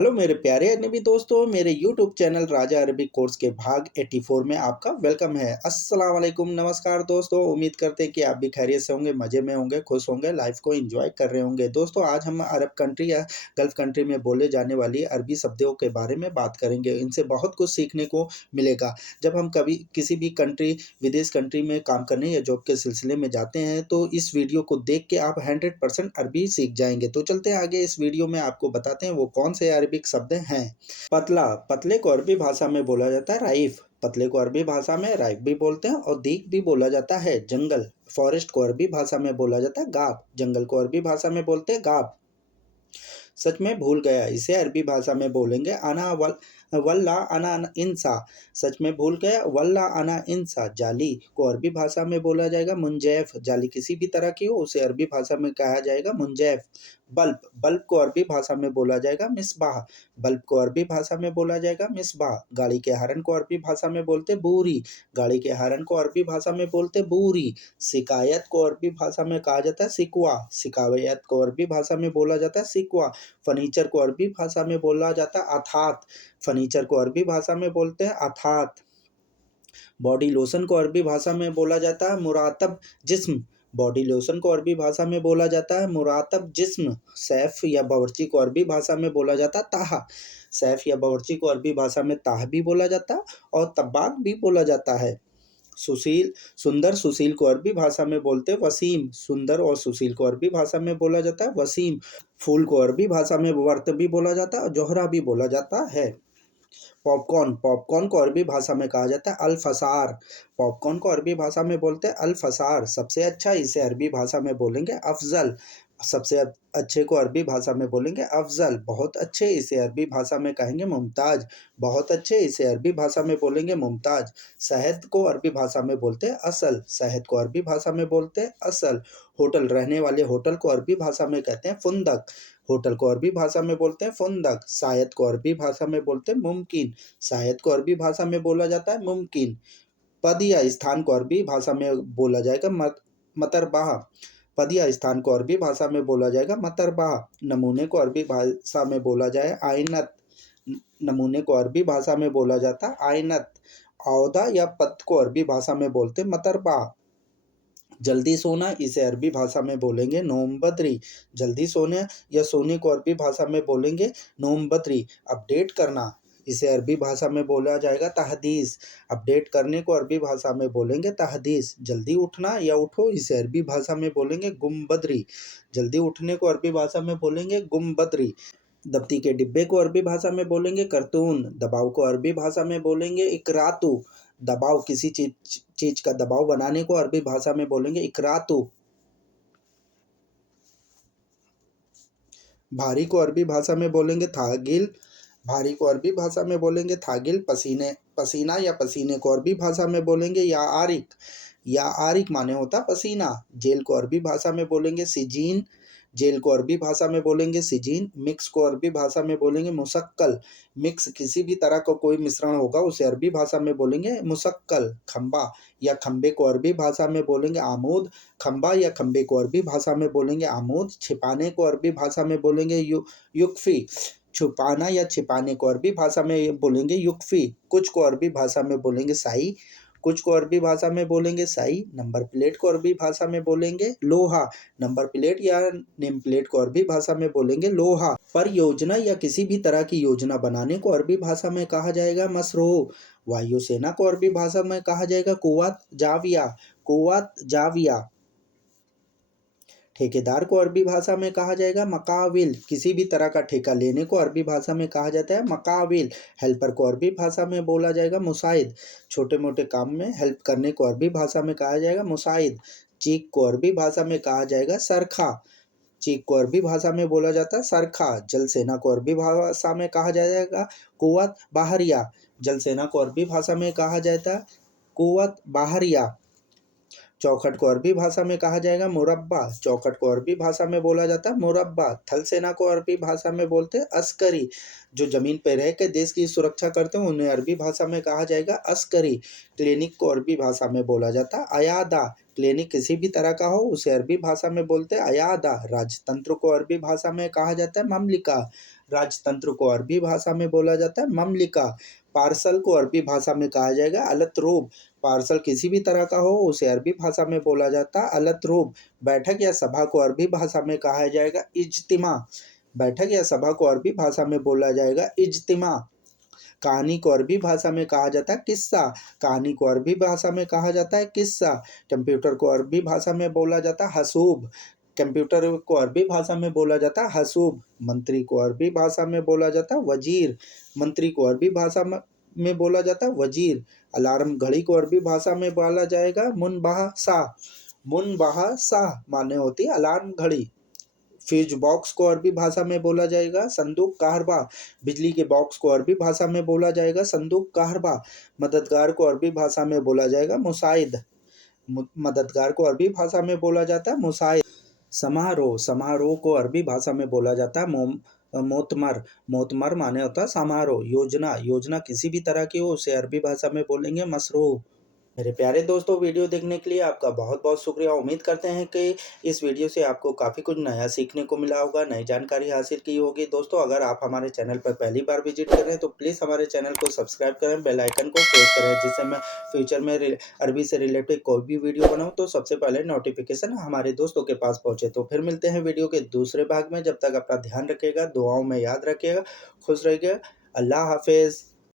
Hello मेरे प्यारे अजनबी दोस्तों, मेरे यूट्यूब चैनल राजा अरबिक कोर्स के भाग 84 में आपका वेलकम है। अस्सलाम वालेकुम, नमस्कार दोस्तों। उम्मीद करते हैं कि आप भी खैरियत से होंगे, मज़े में होंगे, खुश होंगे, लाइफ को एंजॉय कर रहे होंगे। दोस्तों, आज हम अरब कंट्री या गल्फ़ कंट्री में बोले जाने वाली अरबी शब्दों के बारे में बात करेंगे। इनसे बहुत कुछ सीखने को मिलेगा। जब हम कभी किसी भी कंट्री, विदेश कंट्री में काम करने या जॉब के सिलसिले में जाते हैं, तो इस वीडियो को देख के आप 100% अरबी सीख जाएंगे। तो चलते हैं आगे। इस वीडियो में आपको बताते हैं वो कौन से अरबिक शब्द हैं। पतला, पतले को अरबी भाषा में बोला जाता है राइफ। पतले को अरबी भाषा में राइफ भी बोलते हैं और दीक भी बोला जाता है। जंगल, फॉरेस्ट को अरबी भाषा में बोला जाता है गाब। जंगल को अरबी भाषा में बोलते हैं गाब। सच में भूल गया, इसे अरबी भाषा में बोलेंगे अना वल्ला अना इंसा। सच में भूल गया, वल्ला अना इंसा। जाली को अरबी भाषा में बोला जाएगा मुंजैफ। जाली किसी भी तरह की हो उसे अरबी भाषा में कहा जाएगा मुंजैफ। बल्ब, बल्ब को अरबी भाषा में बोला जाएगा मिसबाह। बल्ब को अरबी भाषा में बोला जाएगा मिसबाह। गाड़ी के हॉर्न को अरबी भाषा में बोलते बूरी। गाड़ी के हॉर्न को अरबी भाषा में बोलते बूरी। शिकायत को अरबी भाषा में कहा जाता है सिकवा। शिकायत को अरबी भाषा में बोला जाता है सिकवा। फर्नीचर को अरबी भाषा में बोला जाता है अथात। फर्नीचर को अरबी भाषा में बोलते हैं अथात। बॉडी लोशन को अरबी भाषा में बोला जाता है मुरातब जिस्म। बॉडी लोशन को अरबी भाषा में बोला जाता है मुरातब जिस्म। सैफ या बावर्ची को अरबी भाषा में बोला जाता है ताहा। सैफ या बावर्ची को अरबी भाषा में ताह भी बोला जाता है और तब्बाक भी बोला जाता है। सुशील, सुंदर, सुशील को अरबी भाषा में बोलते वसीम। सुंदर और सुशील को अरबी भाषा में बोला जाता है वसीम। फूल को अरबी भाषा में वर्त भी बोला जाता है और जोहरा भी बोला जाता है। पॉपकॉर्न, पॉपकॉर्न को अरबी भाषा में कहा जाता है अल-फसार। पॉपकॉर्न को अरबी भाषा में बोलते हैं अल-फसार। सबसे अच्छा, इसे अरबी भाषा में बोलेंगे अफजल। सबसे अच्छे को अरबी भाषा में बोलेंगे अफजल। बहुत अच्छे, इसे अरबी भाषा में कहेंगे मुमताज। बहुत अच्छे, इसे अरबी भाषा में बोलेंगे मुमताज। शहद को अरबी भाषा में बोलते हैं असल। शहद को अरबी भाषा में बोलते हैं असल। होटल, रहने वाले होटल को अरबी भाषा में कहते हैं फुंदक। होटल को अरबी भाषा में बोलते हैं फुंदक। शायद को अरबी भाषा में बोलते हैं मुमकिन। शायद को अरबी भाषा में बोला जाता है मुमकिन। पद या स्थान को अरबी भाषा में बोला जाएगा मतरबाह। पद या स्थान को अरबी भाषा में बोला जाएगा मतरबाह। नमूने को अरबी भाषा में बोला जाए आइनत। नमूने को अरबी भाषा में बोला जाता है आइनत। औदा या पद को अरबी भाषा में बोलते मतरबाह। जल्दी सोना, इसे अरबी भाषा में बोलेंगे नोम बदरी। जल्दी सोने या सोने को अरबी भाषा में बोलेंगे नोम बदरी। अपडेट करना, इसे अरबी भाषा में बोला जाएगा तहदीस। अपडेट करने को अरबी भाषा में बोलेंगे तहदीस। जल्दी उठना या उठो, इसे अरबी भाषा में बोलेंगे गुम्बदरी। जल्दी उठने को अरबी भाषा में बोलेंगे गुम्बदरी। दफ्ती के डिब्बे को अरबी भाषा में बोलेंगे करतून। दबाव को अरबी भाषा में बोलेंगे इकरातू। दबाव, किसी चीज का दबाव बनाने को अरबी भाषा में बोलेंगे इकरातू। भारी को अरबी भाषा में बोलेंगे थागिल। भारी को अरबी भाषा में बोलेंगे थागिल। पसीने, पसीना या पसीने को अरबी भाषा में बोलेंगे या आरिक। या आरिक माने होता पसीना। जेल को अरबी भाषा में बोलेंगे सिजीन। जेल को अरबी भाषा में बोलेंगे सिजीन। मिक्स को अरबी भाषा में बोलेंगे मुसक्कल। मिक्स, किसी भी तरह का कोई मिश्रण होगा उसे अरबी भाषा में बोलेंगे मुसक्कल। खंबा या खंबे को अरबी भाषा में बोलेंगे आमूद। खंबा या खंबे को अरबी भाषा में बोलेंगे आमूद। छिपाने को अरबी भाषा में बोलेंगे युक्फी। छुपाना या छिपाने को अरबी भाषा में बोलेंगे युक्फी। कुछ को अरबी भाषा में बोलेंगे साई। कुछ को अरबी भाषा में बोलेंगे साई। नंबर प्लेट को अरबी भाषा में बोलेंगे लोहा। नंबर प्लेट या नेम प्लेट को अरबी भाषा में बोलेंगे लोहा। परियोजना या किसी भी तरह की योजना बनाने को अरबी भाषा में कहा जाएगा मसरो। वायुसेना को अरबी भाषा में कहा जाएगा कुव्वत जाविया। कुव्वत जाविया। ठेकेदार को अरबी भाषा में कहा जाएगा मकाविल। किसी भी तरह का ठेका लेने को अरबी भाषा में कहा जाता है मकाविल। हेल्पर को अरबी भाषा में बोला जाएगा मुसाइद। छोटे मोटे काम में हेल्प करने को अरबी भाषा में कहा जाएगा मुसाइद। चीक को अरबी भाषा में कहा जाएगा सरखा। चीक को अरबी भाषा में बोला जाता है सरखा। जल सेना को अरबी भाषा में कहा जाएगा कुव्वत बाहरिया। जल सेना को अरबी भाषा में कहा जाता है कुव्वत बाहरिया। चौखट को अरबी भाषा में कहा जाएगा मुरब्बा। चौखट को अरबी भाषा में बोला जाता है मुरब्बा। थल सेना को अरबी भाषा में बोलते हैं अस्करी। जो जमीन पर रह के देश की सुरक्षा करते हैं उन्हें अरबी भाषा में कहा जाएगा अस्करी। क्लिनिक को अरबी भाषा में बोला जाता है अयादा। क्लिनिक किसी भी तरह का हो उसे अरबी भाषा में बोलते हैं अयादा। राजतंत्र को अरबी भाषा में कहा जाता है ममलिका। राजतंत्र को अरबी भाषा में बोला जाता है ममलिका। पार्सल को अरबी भाषा में कहा जाएगा अलतरूब। पार्सल किसी भी तरह का हो उसे अरबी भाषा में बोला जाता है अलतरूब। बैठक या सभा को अरबी भाषा में कहा जाएगा इज्तिमा। बैठक या सभा को अरबी भाषा में बोला जाएगा इज्तिमा। कहानी को अरबी भाषा में कहा जाता है किस्सा। कहानी को अरबी भाषा में कहा जाता है किस्सा। कंप्यूटर को अरबी भाषा में बोला जाता है हसूब। कंप्यूटर को अरबी भाषा में बोला जाता है हसूब। मंत्री को अरबी भाषा में बोला जाता है वजीर। मंत्री को अरबी भाषा में बोला जाता है वजीर। अलार्म घड़ी को अरबी भाषा में बोला जाएगा मुनबहा। मुनबहा माने होती है अलार्म घड़ी। फ्यूज बॉक्स को अरबी भाषा में बोला जाएगा संदूक कहरबा। बिजली के बॉक्स को अरबी भाषा में बोला जाएगा संदूक कहरबा। मददगार को अरबी भाषा में बोला जाएगा मुसाइद। मददगार को अरबी भाषा में बोला जाता है मुसाइद। समारोह। समारोह को अरबी भाषा में बोला जाता है मोतमर। मोतमर माने होता है समारोह। योजना। योजना किसी भी तरह की हो उसे अरबी भाषा में बोलेंगे मसरूह। मेरे प्यारे दोस्तों, वीडियो देखने के लिए आपका बहुत बहुत शुक्रिया। उम्मीद करते हैं कि इस वीडियो से आपको काफ़ी कुछ नया सीखने को मिला होगा, नई जानकारी हासिल की होगी। दोस्तों, अगर आप हमारे चैनल पर पहली बार विजिट कर रहे हैं तो प्लीज़ हमारे चैनल को सब्सक्राइब करें, बेल आइकन को प्रेस करें, जिससे मैं फ्यूचर में अरबी से रिलेटेड कोई भी वीडियो बनाऊँ तो सबसे पहले नोटिफिकेशन हमारे दोस्तों के पास पहुँचे। तो फिर मिलते हैं वीडियो के दूसरे भाग में। जब तक अपना ध्यान रखिएगा, दुआओं में याद रखिएगा, खुश रहिएगा। अल्लाह हाफिज़।